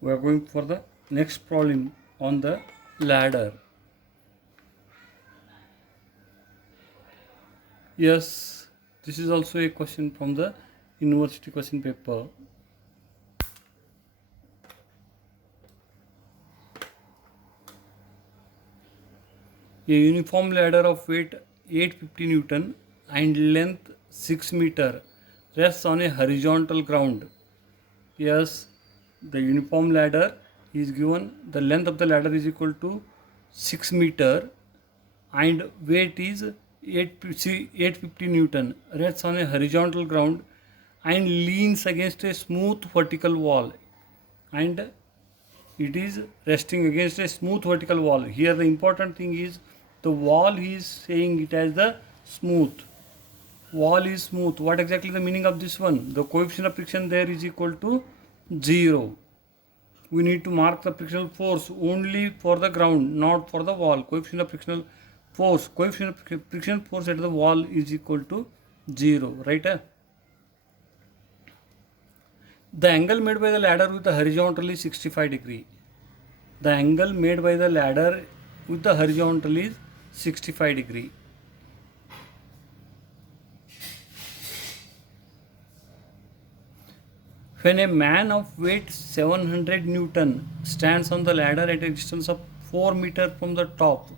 We are going for the next problem on the ladder. Yes, this is also a question from the university question paper. A uniform ladder of weight 850 Newton and length 6 meter rests on a horizontal ground. Yes, the uniform ladder is given, the length of the ladder is equal to 6 meter and weight is 850 Newton, rests on a horizontal ground and leans against a smooth vertical wall, and it is resting against a smooth vertical wall. Here the important thing is the wall, he is saying it as the smooth. Wall is smooth. What exactly the meaning of this one? The coefficient of friction there is equal to 0. We need to mark the frictional force only for the ground, not for the wall. Coefficient of frictional force, coefficient of friction force at the wall is equal to 0, right? The angle made by the ladder with the horizontal is 65 degree. The angle made by the ladder with the horizontal is 65 degree. When a man of weight 700 Newton stands on the ladder at a distance of 4 meter from the top.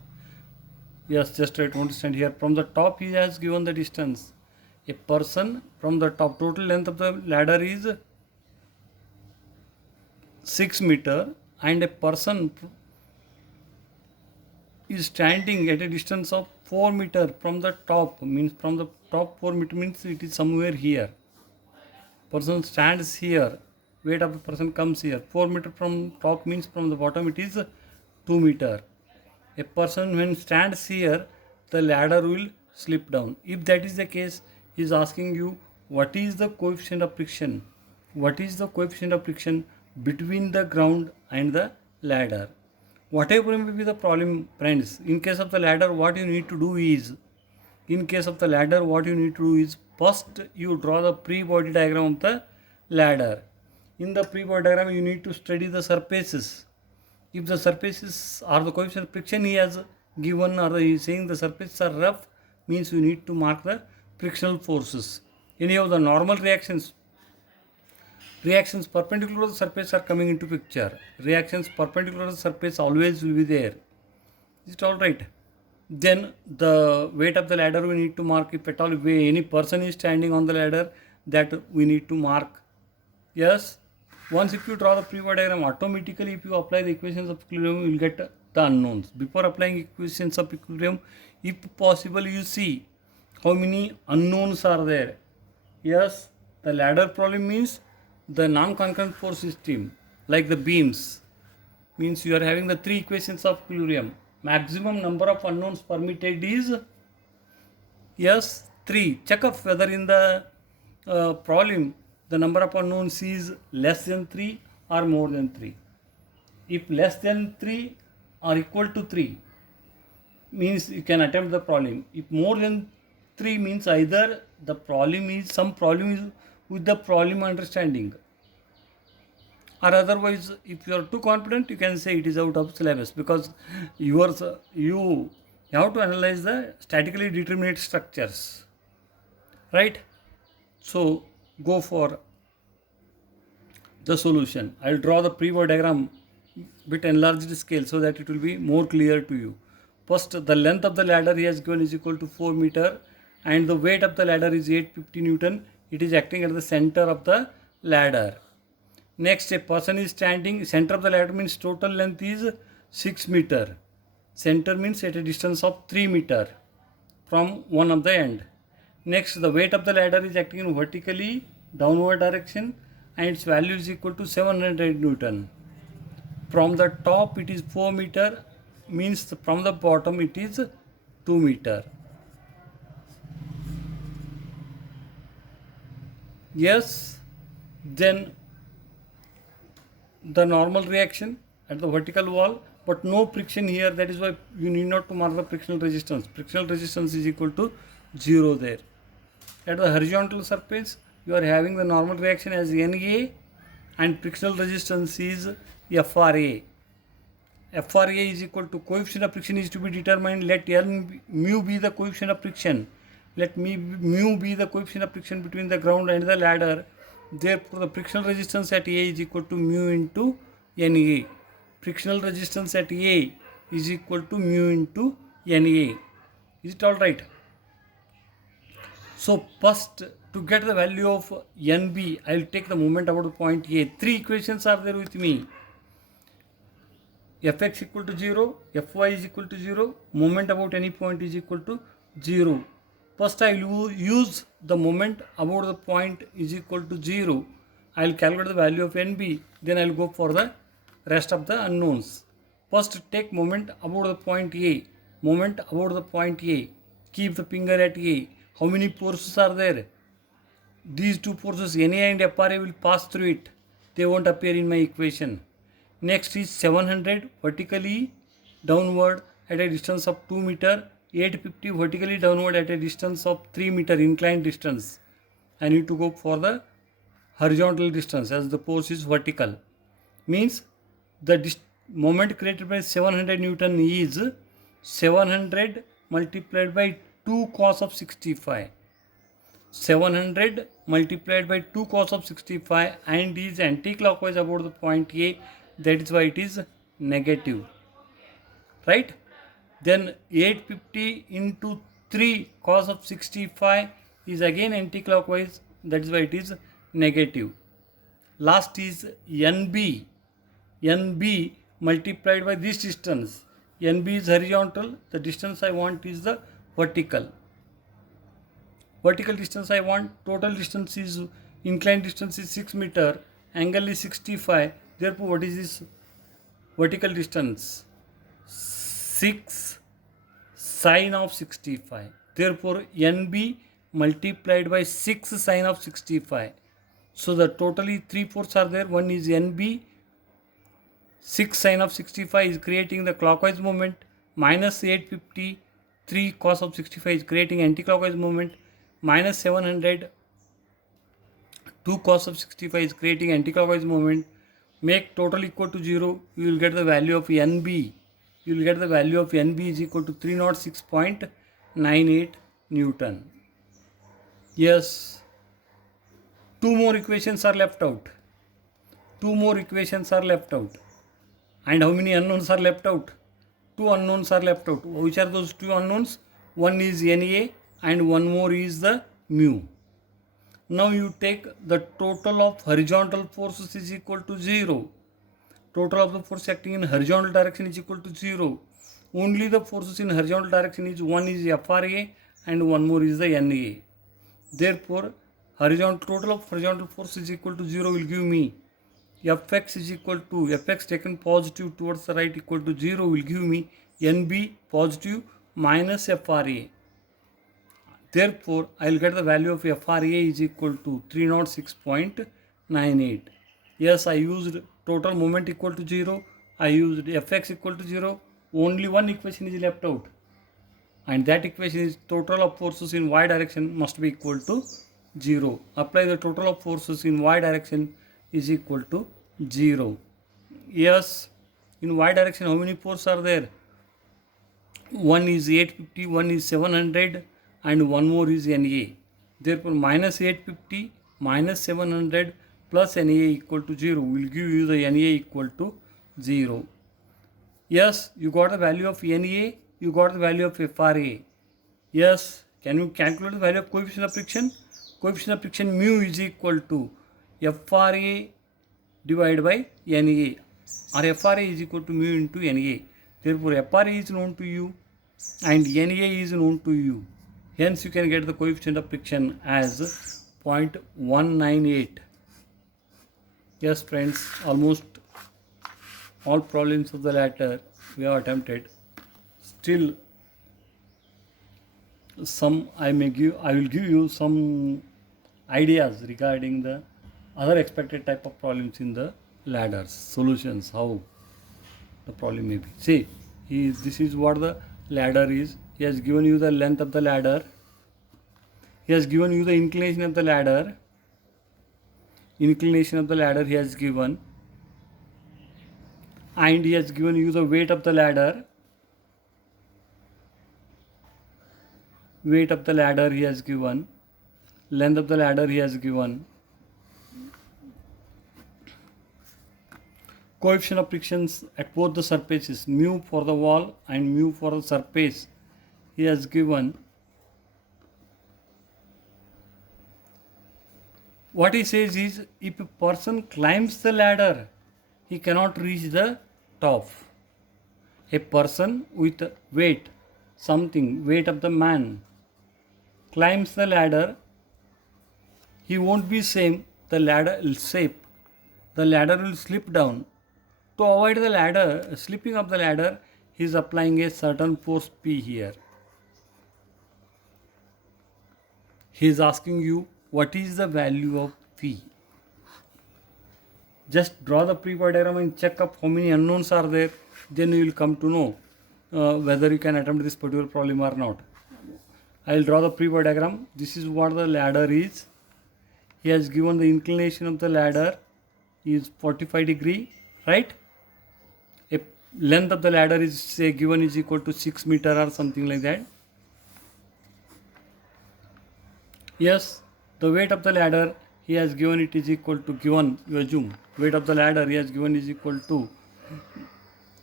Yes, just try to understand here. From the top he has given the distance. A person from the top, total length of the ladder is 6 meter and a person is standing at a distance of 4 meter from the top, means from the top 4 meter means it is somewhere here. Person stands here, weight of the person comes here. 4 meter from top means from the bottom it is 2 meter. A person when stands here, the ladder will slip down. If that is the case, he is asking you what is the coefficient of friction? What is the coefficient of friction between the ground and the ladder? Whatever may be the problem, friends, in case of the ladder, what you need to do is, first you draw the pre-body diagram of the ladder. In the pre-body diagram, you need to study the surfaces. If the surfaces are the coefficient of friction he has given, or he is saying the surfaces are rough, means you need to mark the frictional forces. Any of the normal reactions perpendicular to the surface are coming into picture. Reactions perpendicular to the surface always will be there. Is it all right? Then the weight of the ladder we need to mark. If at all any person is standing on the ladder, that we need to mark. Yes. Once if you draw the pre-body diagram, automatically if you apply the equations of equilibrium, you will get the unknowns. Before applying equations of equilibrium, if possible, you see how many unknowns are there. Yes, the ladder problem means the non-concurrent force system, like the beams, means you are having the 3 equations of equilibrium. Maximum number of unknowns permitted is, yes, 3. Check up whether in the problem the number of unknowns is less than 3 or more than 3. If less than 3 or equal to 3, means you can attempt the problem. If more than 3 means either the problem is, some problem is with the problem understanding, or otherwise if you are too confident you can say it is out of syllabus, because you have to analyze the statically determinate structures, right? So go for the solution. I'll draw the pre-body diagram bit enlarged scale so that it will be more clear to you. First, the length of the ladder he has given is equal to 4 meter and the weight of the ladder is 850 Newton. It is acting at the center of the ladder. Next, a person is standing, center of the ladder means total length is 6 meter. Center means at a distance of 3 meter from one of the end. Next, the weight of the ladder is acting in vertically downward direction and its value is equal to 700 Newton. From the top it is 4 meter, means from the bottom it is 2 meter. Yes, then the normal reaction at the vertical wall, but no friction here. That is why you need not to mark the frictional resistance. Frictional resistance is equal to 0 there. At the horizontal surface, you are having the normal reaction as Na and frictional resistance is FRA. FRA is equal to coefficient of friction is to be determined. Let N mu be the coefficient of friction. Let mu be the coefficient of friction between the ground and the ladder. Therefore, the frictional resistance at A is equal to mu into NA. Frictional resistance at A is equal to mu into NA. Is it all right? So first, to get the value of NB, I will take the moment about the point A. Three equations are there with me. Fx equal to 0, Fy is equal to 0, moment about any point is equal to 0. First I will use the moment about the point is equal to 0. I will calculate the value of NB, then I will go for the rest of the unknowns. First take moment about the point A. Moment about the point A. Keep the finger at A. How many forces are there? These two forces NA and FRA will pass through it. They won't appear in my equation. Next is 700 vertically downward at a distance of 2 meter, 850 vertically downward at a distance of 3 meter inclined distance. I need to go for the horizontal distance as the force is vertical. Means the moment created by 700 Newton is 700 multiplied by 2 cos of 65. 700 multiplied by 2 cos of 65 and is anti-clockwise about the point A. That is why it is negative, right? Then 850 into 3 cos of 65 is again anti-clockwise. That is why it is negative. Last is NB. NB multiplied by this distance. NB is horizontal. The distance I want is the vertical. Vertical distance I want. Total distance is, inclined distance is 6 meter. Angle is 65. Therefore, what is this vertical distance? 6 sine of 65. Therefore, NB multiplied by 6 sine of 65. So, the totally 3 forces are there. One is NB. 6 sine of 65 is creating the clockwise moment. Minus 850. 3 cos of 65 is creating anti-clockwise moment. Minus 700. 2 cos of 65 is creating anti-clockwise moment. Make total equal to 0, you will get the value of NB. You will get the value of NB is equal to 306.98 Newton. Yes, two more equations are left out. Two more equations are left out. And how many unknowns are left out? Two unknowns are left out. Which are those two unknowns? One is NA and one more is the mu. Now you take the total of horizontal forces is equal to 0. Total of the force acting in horizontal direction is equal to 0. Only the forces in horizontal direction is one is FRA and one more is the NA. Therefore, total of horizontal force is equal to 0 will give me Fx is equal to Fx taken positive towards the right equal to 0 will give me NB positive minus FRA. Therefore, I will get the value of FRA is equal to 306.98. Yes, I used total moment equal to 0. I used Fx equal to 0. Only one equation is left out. And that equation is total of forces in y direction must be equal to 0. Apply the total of forces in y direction is equal to 0. Yes, in y direction how many forces are there? One is 850, one is 700 and one more is NA. Therefore, minus 850 minus 700 plus NA equal to 0 will give you the NA equal to 0. Yes, you got the value of NA, you got the value of FRA. Yes, can you calculate the value of coefficient of friction? Coefficient of friction mu is equal to FRA divided by NA, or FRA is equal to mu into NA. Therefore, FRA is known to you and NA is known to you. Hence, you can get the coefficient of friction as 0.198. Yes, friends, almost all problems of the latter we have attempted. Still, I will give you some ideas regarding the other expected type of problems in the ladders, solutions, how the problem may be. See, this is what the ladder is. He has given you the length of the ladder. He has given you the inclination of the ladder. inclination of the ladder he has given, and he has given you the weight of the ladder. Weight of the ladder he has given, length of the ladder he has given, coefficient of frictions at both the surfaces, mu for the wall and mu for the surface he has given. What he says is, if a person climbs the ladder, he cannot reach the top. A person with weight, weight of the man, climbs the ladder, he won't be same the ladder shape. The ladder will slip down. To avoid the ladder slipping of the ladder, he is applying a certain force P here. He is asking you what is the value of P. Just draw the pre-bar diagram and check up how many unknowns are there. Then you will come to know whether you can attempt this particular problem or not. I will draw the pre-bar diagram. This is what the ladder is. He has given the inclination of the ladder is 45 degree, right? A length of the ladder is say given is equal to 6 meter or something like that. Yes, the weight of the ladder he has given it is equal to, given, you assume, weight of the ladder he has given is equal to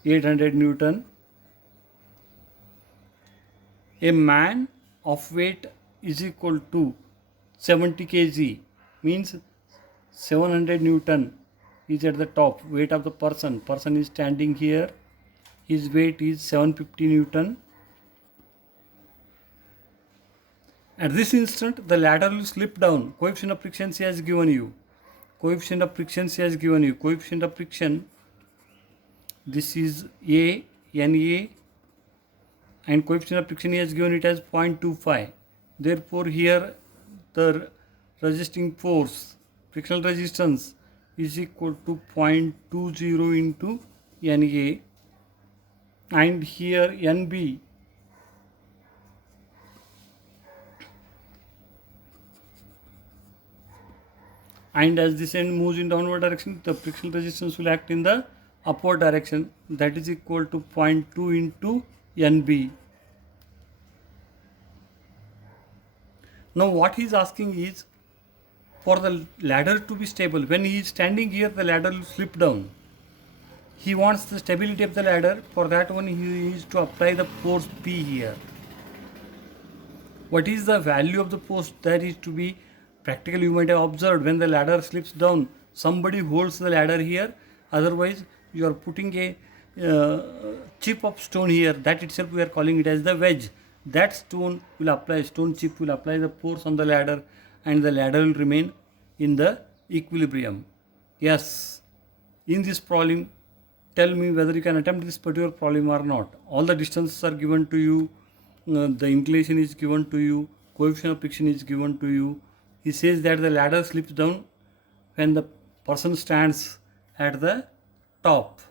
800 Newton. A man of weight is equal to 70 kg, means 700 Newton is at the top. Weight of the person is standing here, his weight is 750 Newton. At this instant, the ladder will slip down. Coefficient of friction he has given you. Coefficient of friction he has given you. Coefficient of friction, this is A, Na, and coefficient of friction he has given it as 0.25. Therefore, here the resisting force, frictional resistance, is equal to 0.20 into Na, and here Nb and as this end moves in downward direction, the frictional resistance will act in the upward direction, that is equal to 0.2 into Nb. Now what he is asking is, for the ladder to be stable, when he is standing here the ladder will slip down. He wants the stability of the ladder. For that one he is to apply the force P here. What is the value of the force? That is to be practically, you might have observed when the ladder slips down, somebody holds the ladder here, otherwise you are putting a chip of stone here, that itself we are calling it as the wedge. That stone chip will apply the force on the ladder, and the ladder will remain in the equilibrium. Yes, in this problem, tell me whether you can attempt this particular problem or not. All the distances are given to you, the inclination is given to you, coefficient of friction is given to you. He says that the ladder slips down when the person stands at the top.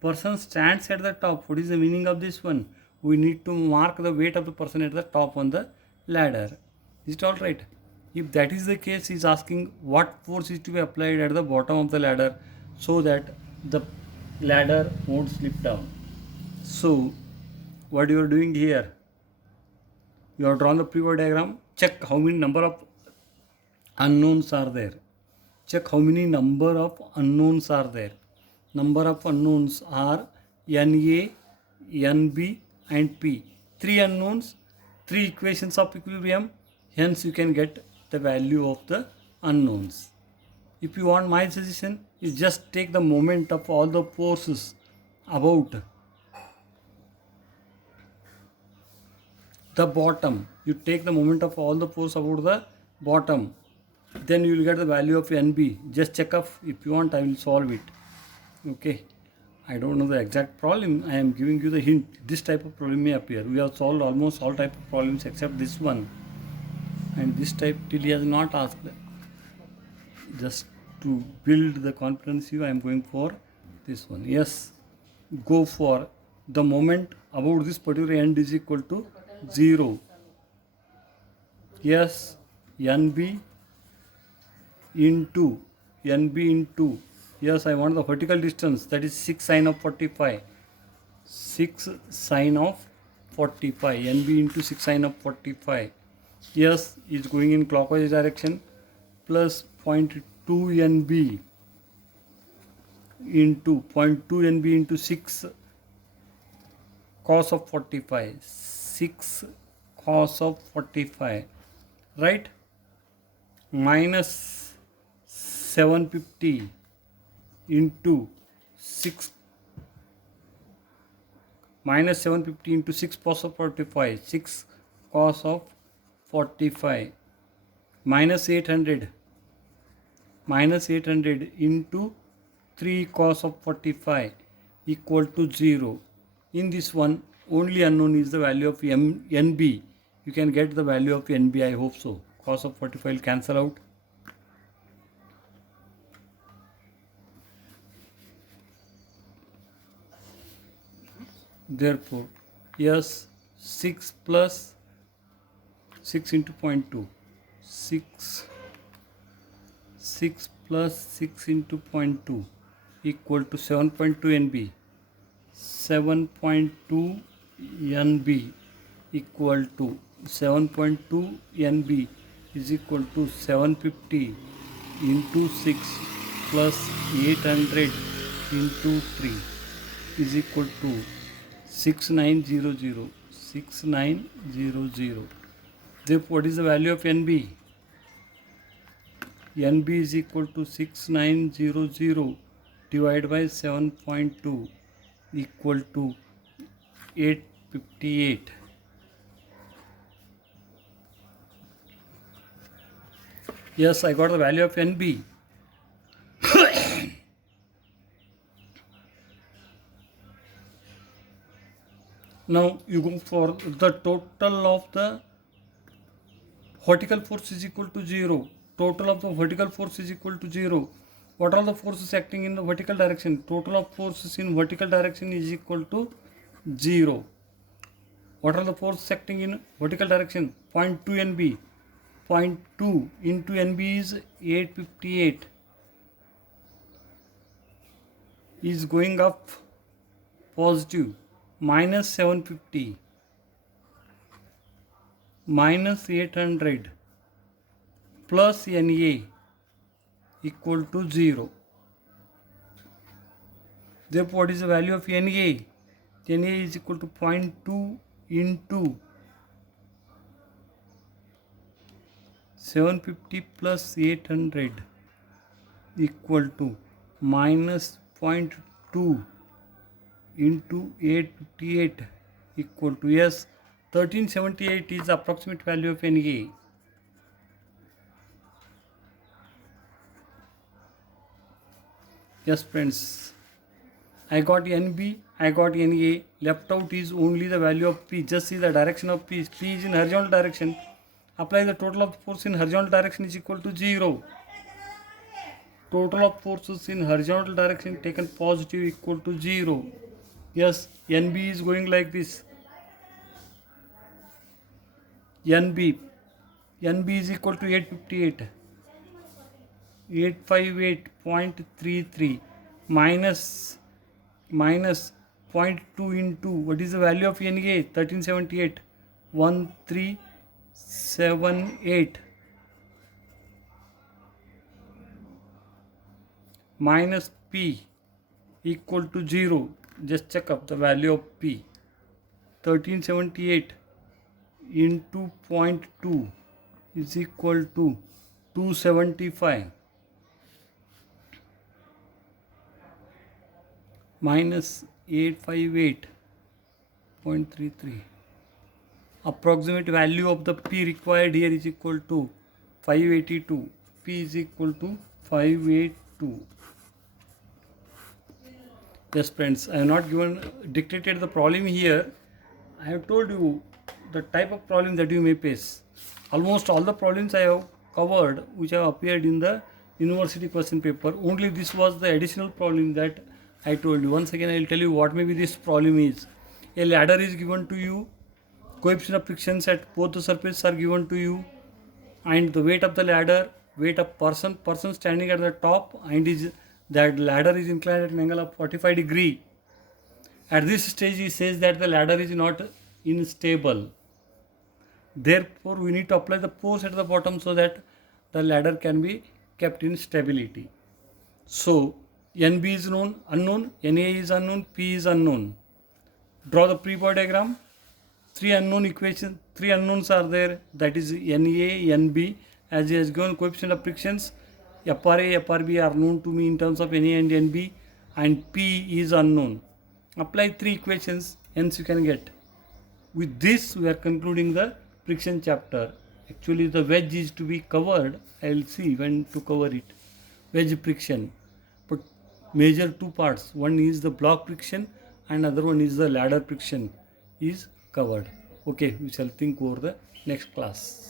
Person stands at the top. What is the meaning of this one? We need to mark the weight of the person at the top on the ladder. Is it all right? If that is the case, he is asking what force is to be applied at the bottom of the ladder so that the ladder won't slip down. So, what you are doing here? You have drawn the pre-bar diagram. Check how many number of unknowns are there. Check how many number of unknowns are there. Number of unknowns are Na, Nb and P. 3 unknowns, 3 equations of equilibrium. Hence you can get the value of the unknowns. If you want my suggestion, is just take the moment of all the forces about the bottom. You take the moment of all the force about the bottom. Then you will get the value of Nb. Just check up. If you want, I will solve it. Okay. I don't know the exact problem. I am giving you the hint. This type of problem may appear. We have solved almost all type of problems except this one. And this type till he has not asked. Just to build the confidence I am going for this one. Yes. Go for the moment about this particular end is equal to 0. Yes. Nb into NB into, yes, I want the vertical distance, that is 6 sine of 45. 6 sine of 45, NB into 6 sine of 45. Yes, is going in clockwise direction, plus 0.2 NB into 0.2 NB into 6 cos of 45. 6 cos of 45, right? Minus 750 into 6, minus 750 into 6 cos of 45, 6 cos of 45, minus 800 into 3 cos of 45 equal to 0. In this one, only unknown is the value of NB. You can get the value of NB, I hope so. Cos of 45 will cancel out. Therefore, yes, 6 plus 6 into 0.2. 6 plus 6 into 0.2 equal to 7.2 NB. 7.2 NB equal to 7.2 NB is equal to 750 into 6 plus 800 into 3 is equal to 6900. 6900. Therefore, what is the value of NB? NB is equal to 6900 divided by 7.2 equal to 858. Yes, I got the value of NB. Now you go for the total of the vertical force is equal to 0. Total of the vertical force is equal to 0. What are the forces acting in the vertical direction? Total of forces in vertical direction is equal to 0. What are the forces acting in vertical direction? 0.2 NB. 0.2 into NB is 858. Is going up positive. Minus 750. Minus 800. Plus NA equal to 0. Therefore, what is the value of NA? NA is equal to 0.2 into 750 plus 800 equal to minus 0.2 into 858 equal to, yes, 1378 is the approximate value of NA. Yes friends, I got NB, I got NA, left out is only the value of P. Just see the direction of P. P is in horizontal direction. Apply the total of force in horizontal direction is equal to 0. Total of forces in horizontal direction taken positive equal to 0. Yes, NB is going like this. NB is equal to 858. 858.33 minus 0.2 into, what is the value of NA? 1378. 1378 minus P equal to 0. Just check up the value of P. 1378 into 0.2 is equal to 275 minus 858.33. Approximate value of the P required here is equal to 582. P is equal to 582. Yes friends, I have not dictated the problem here. I have told you the type of problem that you may face. Almost all the problems I have covered which have appeared in the university question paper. Only this was the additional problem that I told you. Once again I will tell you what maybe this problem is. A ladder is given to you. Coefficient of frictions at both the surfaces are given to you. And the weight of the ladder weight of person standing at the top, and that ladder is inclined at an angle of 45 degree. At this stage he says that the ladder is not unstable. Therefore we need to apply the force at the bottom so that the ladder can be kept in stability. So NB is unknown, NA is unknown, P is unknown. Draw the pre-body diagram. Three unknowns are there, that is NA, NB, as he has given coefficient of frictions. FRA, FRB are known to me in terms of NA and NB, and P is unknown. Apply three equations, hence you can get. With this we are concluding the friction chapter. Actually the wedge is to be covered, I will see when to cover it. Wedge friction. But major two parts, one is the block friction and other one is the ladder friction is covered. Okay, we shall think over the next class.